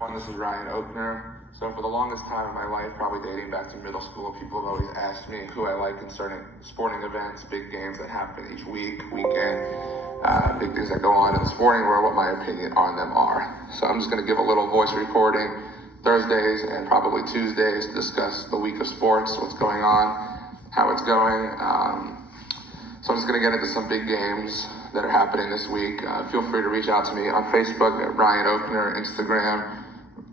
This is Ryan Oakner. So for the longest time in my life, probably dating back to middle school, people have always asked me who I like in certain sporting events, big games that happen each week, weekend, big things that go on in the sporting world, what my opinion on them are. So I'm just going to give a little voice recording Thursdays and probably Tuesdays to discuss the week of sports, what's going on, how it's going. So I'm just going to get into some big games that are happening this week. Feel free to reach out to me on Facebook at Ryan Oakner, Instagram,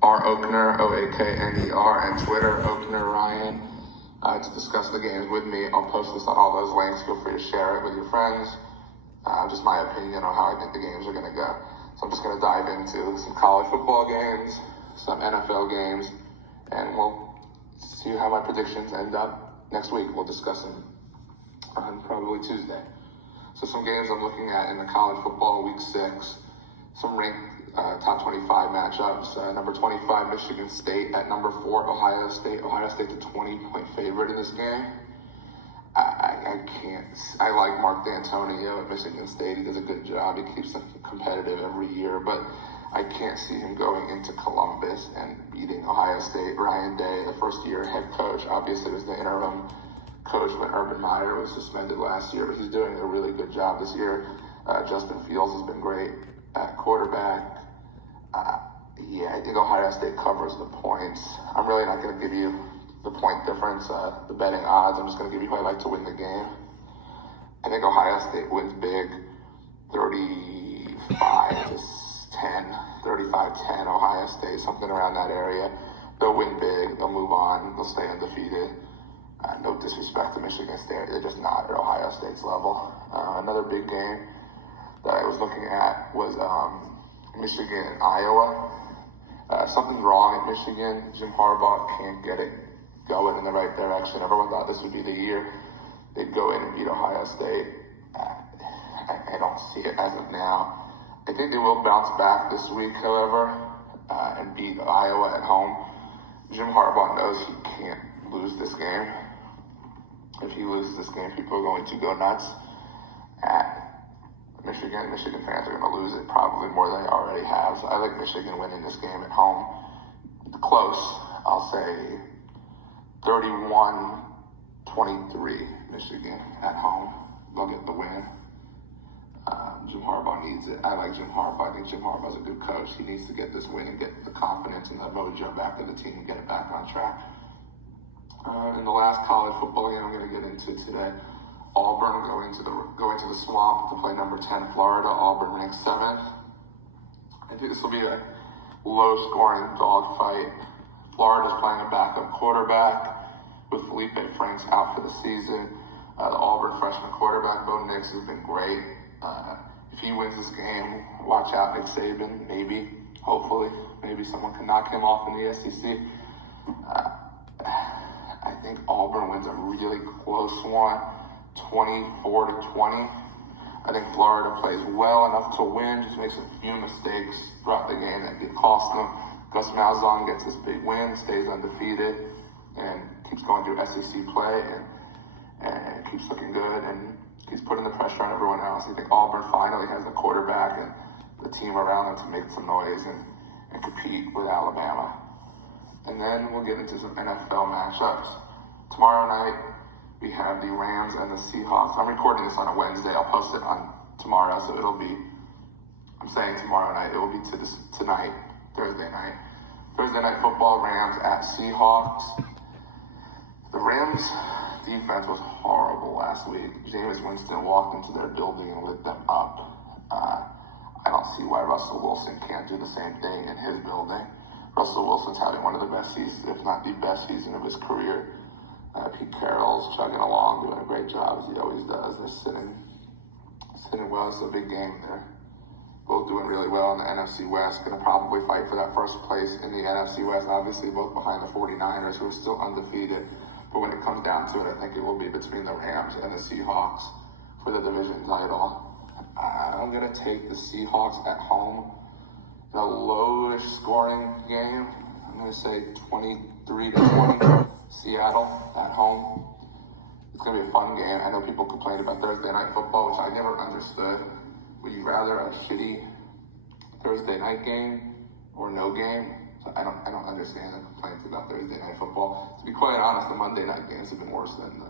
R. Oakner, Oakner, and Twitter, Oakner Ryan, to discuss the games with me. I'll post this on all those links. Feel free to share it with your friends. Just my opinion on how I think the games are going to go. So I'm just going to dive into some college football games, some NFL games, and we'll see how my predictions end up next week. We'll discuss them on probably Tuesday. So some games I'm looking at in the college football week 6, some ranked top 25 matchups. Number 25, Michigan State at number 4, Ohio State. Ohio State's a 20-point favorite in this game. I like Mark D'Antonio at Michigan State. He does a good job. He keeps them competitive every year, but I can't see him going into Columbus and beating Ohio State. Ryan Day, the first-year head coach, obviously was the interim coach when Urban Meyer was suspended last year, but he's doing a really good job this year. Justin Fields has been great at quarterback. I think Ohio State covers the points. I'm really not going to give you the point difference, the betting odds. I'm just going to give you who I like to win the game. I think Ohio State wins big, 35-10, 35-10, Ohio State, something around that area. They'll win big. They'll move on. They'll stay undefeated. No disrespect to Michigan State. They're just not at Ohio State's level. Another big game that I was looking at was Michigan and Iowa. Something's wrong at Michigan. Jim Harbaugh can't get it going in the right direction. Everyone thought this would be the year they'd go in and beat Ohio State. I don't see it as of now. I think they will bounce back this week, however, and beat Iowa at home. Jim Harbaugh knows he can't lose this game. If he loses this game, people are going to go nuts at Michigan. Michigan fans are going to lose it probably more than they already have. So I like Michigan winning this game at home. Close, I'll say 31-23 Michigan at home. They'll get the win. Jim Harbaugh needs it. I like Jim Harbaugh. I think Jim Harbaugh's a good coach. He needs to get this win and get the confidence and the mojo back to the team and get it back on track. In the last college football game I'm going to get into today, Auburn going to the swamp to play number 10 Florida. Auburn ranks 7th. I think this will be a low-scoring dogfight. Florida's playing a backup quarterback with Felipe Franks out for the season. The Auburn freshman quarterback, Bo Nix, has been great. If he wins this game, watch out, Nick Saban, maybe, hopefully. Maybe someone can knock him off in the SEC. I think Auburn wins a really close one, 24-20. I think Florida plays well enough to win, just makes a few mistakes throughout the game that could cost them. Gus Malzahn gets this big win, stays undefeated, and keeps going through SEC play, and keeps looking good, and keeps putting the pressure on everyone else. I think Auburn finally has the quarterback and the team around them to make some noise and compete with Alabama. And then we'll get into some NFL matchups. Tomorrow night, we have the Rams and the Seahawks. I'm recording this on a Wednesday. I'll post it on tomorrow, so it'll be, I'm saying tomorrow night, it will be tonight, Thursday night. Thursday night football, Rams at Seahawks. The Rams defense was horrible last week. Jameis Winston walked into their building and lit them up. I don't see why Russell Wilson can't do the same thing in his building. Russell Wilson's having one of the best seasons, if not the best season of his career. Pete Carroll's chugging along, doing a great job as he always does. They're sitting well. It's a big game. They're both doing really well in the NFC West. Going to probably fight for that first place in the NFC West, obviously both behind the 49ers, who are still undefeated. But when it comes down to it, I think it will be between the Rams and the Seahawks for the division title. I'm going to take the Seahawks at home in a low-ish scoring game. I'm going to say 23-20, Seattle at home. It's going to be a fun game. I know people complain about Thursday night football, which I never understood. Would you rather a shitty Thursday night game or no game? But I don't understand the complaints about Thursday night football. To be quite honest, the Monday night games have been worse than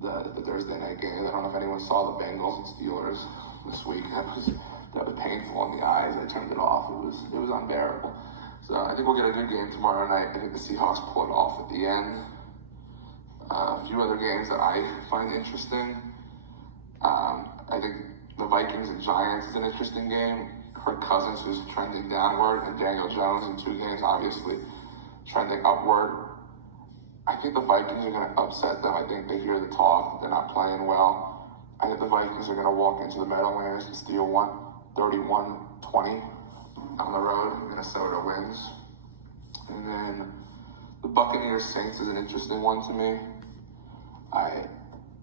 the Thursday night games. I don't know if anyone saw the Bengals and Steelers this week. That was painful on the eyes. I turned it off. It was unbearable. So I think we'll get a good game tomorrow night. I think the Seahawks pull it off at the end. A few other games that I find interesting. I think the Vikings and Giants is an interesting game. Kirk Cousins, who's trending downward, and Daniel Jones in 2 games, obviously trending upward. I think the Vikings are going to upset them. I think they hear the talk. They're not playing well. I think the Vikings are going to walk into the Meadowlands and steal 31-20 on the road. Minnesota wins. And then the Buccaneers-Saints is an interesting one to me.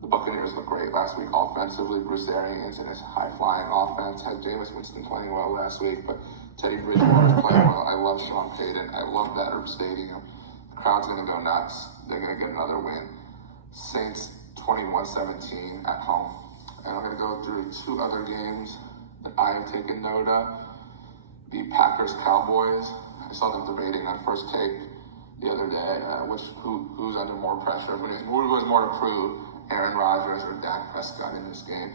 The Buccaneers looked great last week offensively. Bruce Arians and his high-flying offense had Jameis Winston playing well last week, but Teddy Bridgewater is playing well. I love Sean Payton. I love that stadium. The crowd's going to go nuts. They're going to get another win. Saints 21-17 at home. And I'm going to go through 2 other games that I have taken note of. The Packers-Cowboys. I saw them debating on First Take the other day, who's under more pressure, who was more to prove, Aaron Rodgers or Dak Prescott in this game,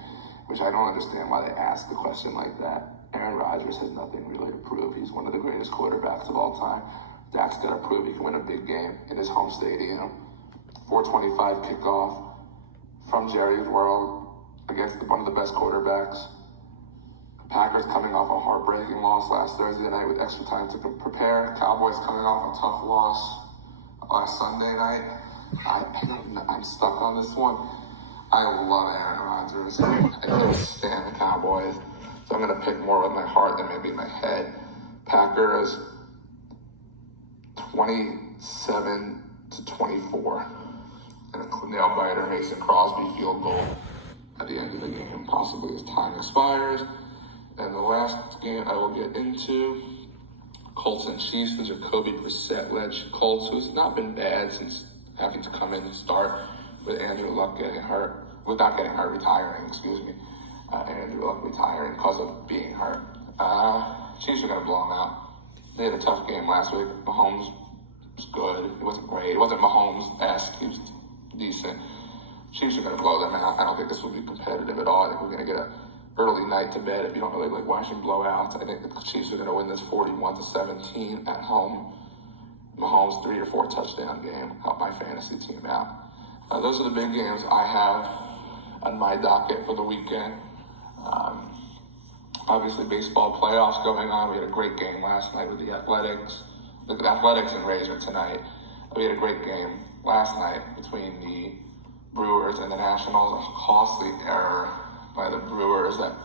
which I don't understand why they asked the question like that. Aaron Rodgers has nothing really to prove. He's one of the greatest quarterbacks of all time. Dak's got to prove he can win a big game in his home stadium. 4:25 kickoff from Jerry's World against one of the best quarterbacks. Packers coming off a heartbreaking loss last Thursday night with extra time to prepare. Cowboys coming off a tough loss last Sunday night. I'm stuck on this one. I love Aaron Rodgers. I can't stand the Cowboys. So I'm going to pick more with my heart than maybe my head. Packers 27-24. And a nail biter, Mason Crosby field goal at the end of the game, possibly as time expires. And the last game I will get into, Colts and Chiefs. The Jacoby Brissett-led Colts, who's not been bad since having to come in and start with Andrew Luck getting hurt, retiring, Andrew Luck retiring because of being hurt. Chiefs are going to blow them out. They had a tough game last week. Mahomes was good. He wasn't great. It wasn't Mahomes-esque. He was decent. Chiefs are going to blow them out. I don't think this will be competitive at all. I think we're going to get an early night to bed. If you don't really like watching blowouts, I think the Chiefs are going to win this 41-17 at home. Mahomes 3 or 4 touchdown game, help my fantasy team out. Those are the big games I have on my docket for the weekend. Obviously, baseball playoffs going on. We had a great game last night with the Athletics. The Athletics and Rays are tonight. We had a great game last night between the Brewers and the Nationals. A costly error by the Brewers that,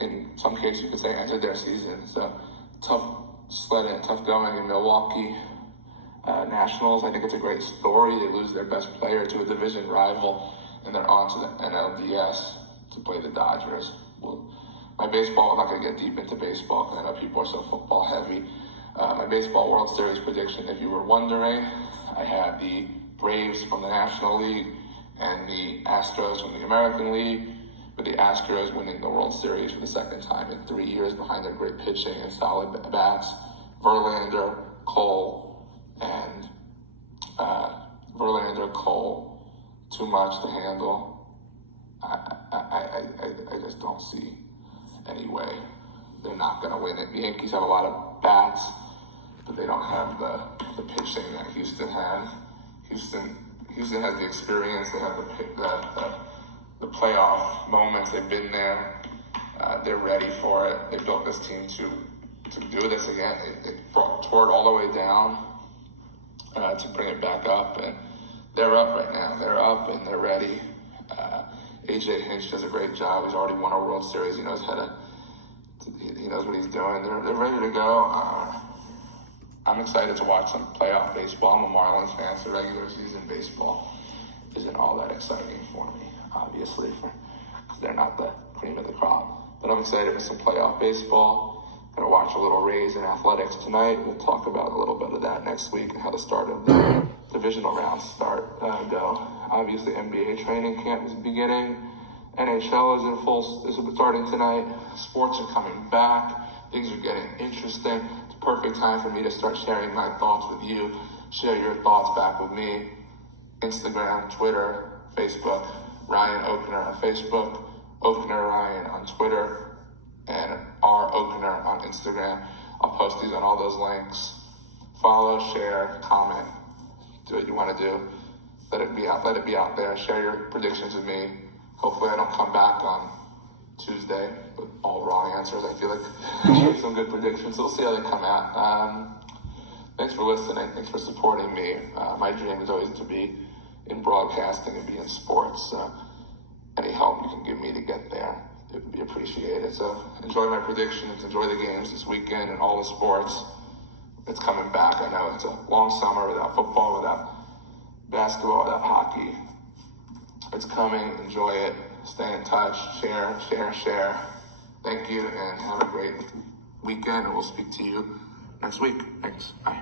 in some cases, you could say ended their season. So tough going in Milwaukee. Nationals, I think it's a great story. They lose their best player to a division rival, and they're on to the NLDS to play the Dodgers. Well, my baseball, I'm not going to get deep into baseball because I know people are so football heavy. My baseball World Series prediction, if you were wondering, I have the Braves from the National League and the Astros from the American League, with the Astros winning the World Series for the second time in 3 years behind their great pitching and solid bats. Verlander, Cole, too much to handle. I just don't see any way they're not going to win it. The Yankees have a lot of bats, but they don't have the pitching that Houston has. Houston has the experience. They have the playoff moments. They've been there. They're ready for it. They built this team to do this again. They tore it all the way down to bring it back up, and they're up right now. They're up and they're ready. AJ Hinch does a great job. He's already won a World Series. He knows he knows what he's doing. They're ready to go. I'm excited to watch some playoff baseball. I'm a Marlins fan, so regular season baseball isn't all that exciting for me, obviously, because they're not the cream of the crop. But I'm excited for some playoff baseball. Gonna watch a little Rays and Athletics tonight. We'll talk about a little bit of that next week and how the start of the divisional rounds go. Obviously, NBA training camp is beginning. NHL is starting tonight. Sports are coming back. Things are getting interesting. To perfect time for me to start sharing my thoughts with you. Share your thoughts back with me. Instagram, Twitter, Facebook, Ryan Oakner on Facebook, Oakner Ryan on Twitter, and R Oakner on Instagram. I'll post these on all those links. Follow, share, comment. Do what you want to do. Let it be out there. Share your predictions with me. Hopefully I don't come back on Tuesday with all wrong answers. I feel like I shared some good predictions. We'll see how they come out. Thanks for listening. Thanks for supporting me. My dream is always to be in broadcasting and be in sports. Any help you can give me to get there, it would be appreciated. So enjoy my predictions. Enjoy the games this weekend and all the sports. It's coming back. I know it's a long summer without football, without basketball, without hockey. It's coming. Enjoy it. Stay in touch. Share. Thank you, and have a great weekend, and we'll speak to you next week. Thanks. Bye.